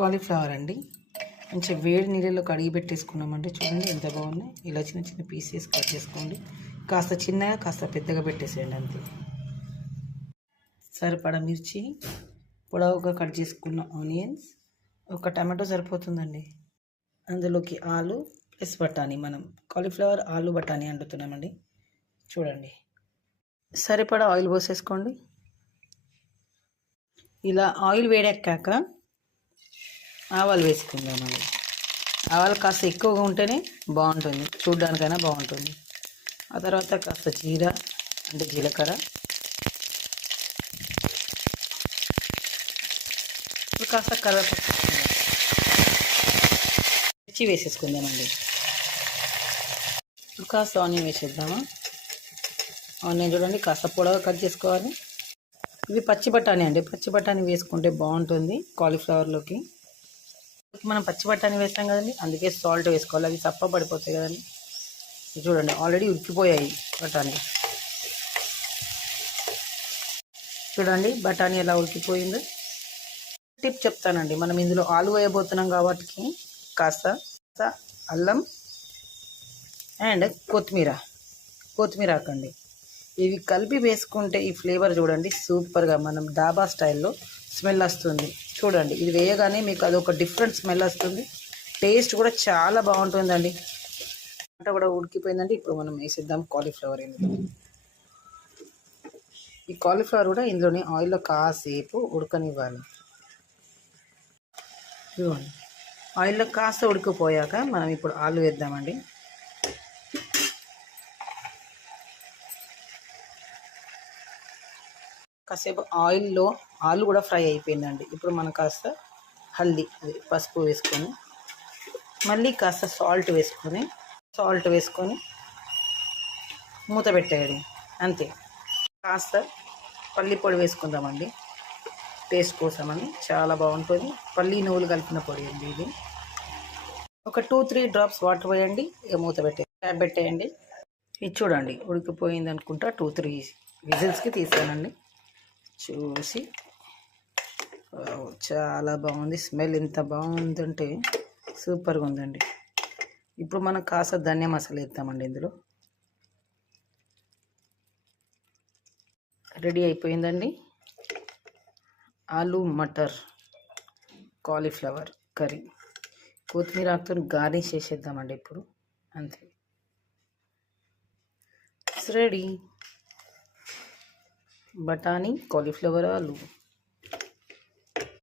Cauliflower అండి. మంచిగా వేడి నీళ్ళలో కడిగి పెట్టేసుకున్నామంటే చూడండి ఎంత బాగున్నాయి. ఇలా చిన్న చిన్న పీసెస్ కట్ చేసుకోండి. కాస్త చిన్నగా కాస్త పెద్దగా పెట్టేసేయండి అంతే. సరిపడా మిర్చి, పొడవుగా కట్ చేసుకున్న ఆనియన్స్, ఒక టమాటో సరిపోతుందండి. అందులోకి ఆలు ప్లస్ బఠానీ, మనం కాలీఫ్లవర్ ఆలు బఠానీ వండుతున్నామండి. చూడండి, సరిపడా ఆయిల్ పోసేసుకోండి. ఇలా ఆయిల్ వేడెక్కాక ఆవాలు వేసుకుందామండి. ఆవాలు కాస్త ఎక్కువగా ఉంటేనే బాగుంటుంది, చూడ్డానికైనా బాగుంటుంది. ఆ తర్వాత కాస్త జీరా అంటే జీలకర్ర, ఇప్పుడు కాస్త కరివేపాకు మిర్చి వేసేసుకుందామండి. ఇప్పుడు కాస్త ఆనియన్ వేసేద్దామా. ఆనియన్ చూడండి కాస్త పొడవుగా కట్ చేసుకోవాలి. ఇవి పచ్చి బఠానీ అండి, పచ్చి బఠానీ వేసుకుంటే బాగుంటుంది కాలీఫ్లవర్లోకి. మనం పచ్చి బఠానీ వేస్తాం కదండి, అందుకే సాల్ట్ వేసుకోవాలి, అవి చప్ప పడిపోతాయి కదండి. చూడండి ఆల్రెడీ ఉడికిపోయాయి బఠానీ. చూడండి బఠానీ ఎలా ఉడికిపోయిందో. టిప్ చెప్తానండి, మనం ఇందులో ఆలు వేయబోతున్నాం కాబట్టి కాస్త అల్లం అండ్ కొత్తిమీర ఆకండి, ఇవి కలిపి వేసుకుంటే ఈ ఫ్లేవర్ చూడండి సూపర్గా మనం డాబా స్టైల్లో స్మెల్ వస్తుంది. చూడండి ఇది వేయగానే మీకు అదొక డిఫరెంట్ స్మెల్ వస్తుంది, టేస్ట్ కూడా చాలా బాగుంటుందండి. అంట కూడా ఉడికిపోయిందండి. ఇప్పుడు మనం వేసేద్దాం కాలీఫ్లవర్. ఈ కాలీఫ్లవర్ కూడా ఇందులోనే ఆయిల్లో కాసేపు ఉడకనివ్వాలి. చూడండి ఆయిల్లో కాస్త ఉడికిపోయాక మనం ఇప్పుడు ఆలు వేద్దామండి. కాసేపు ఆయిల్లో ఆలు కూడా ఫ్రై అయిపోయిందండి. ఇప్పుడు మనం కాస్త హల్దీ పసుపు వేసుకొని, మళ్ళీ కాస్త సాల్ట్ వేసుకొని మూత పెట్టేయండి అంతే. కాస్త పల్లి పొడి వేసుకుందామండి టేస్ట్ కోసమని, చాలా బాగుంటుంది. పల్లి నువ్వులు కలిపిన పొడి అండి ఇది. ఒక 2-3 డ్రాప్స్ వాటర్ వేయండి, మూత పెట్టేయండి. ఇది చూడండి ఉడికిపోయింది అనుకుంటా. 2-3 విజిల్స్కి తీసానండి. చూసి చాలా బాగుంది, స్మెల్ ఎంత బాగుందంటే సూపర్గా ఉందండి. ఇప్పుడు మనం కాస్త ధనియా మసాలా వేద్దామండి ఇందులో. రెడీ అయిపోయిందండి ఆలు మటర్ కాలీఫ్లవర్ కర్రీ. కొత్తిమీర ఆకుతో గార్నిష్ చేసేద్దామండి ఇప్పుడు అంతే. ఇట్స్ రెడీ, బఠానీ కాలీఫ్లవర్ ఆలు.